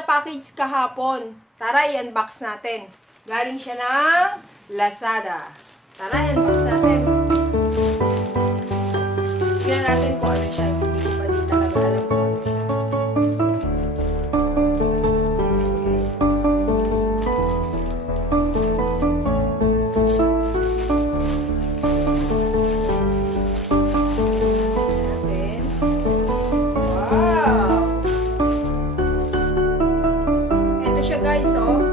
pina-package kahapon. Tara, i-unbox natin. Galing siya ng Lazada. Tara, i-unbox natin. Tignan natin kung ano siya. Hindi ko pa din talaga alam kung ano siya. Guys. Natin. Wow! Ito siya guys, oh.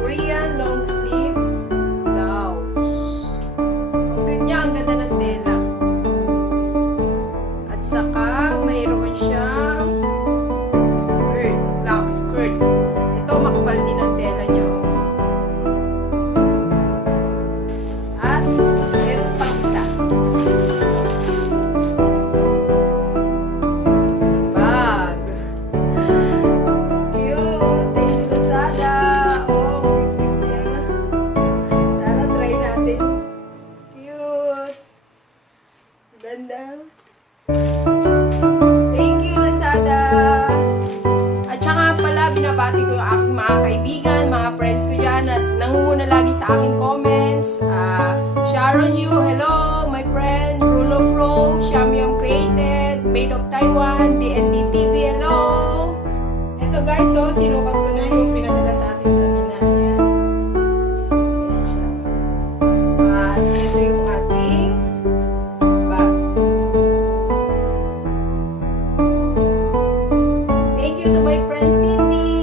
Korean long sleeve blouse. Ang ganda, ang ganda ng tela. At saka, mayroon siyang skirt, black skirt. Ito, makapal din ang tela niya. At, meron pang isa. Bag. Cute. Thank you, Lazada. Oh, cute niya. Tara, try natin. Cute. Ganda. Thank you, Lazada. At saka pala, binabati ko yung aking mga kaibigan, mga friends ko dyan, at nangunguna lagi sa aking comments. Sharon Yu, hello, my friend. Rule of Rose, Yum Yum Created, Made of Taiwan, DND TV, hello. Ito guys, so, sinukat ko na yung pinadala sa atin kanina. Ayan. Ayan siya. At ito yung ating bag. Thank you to my friend Cindy.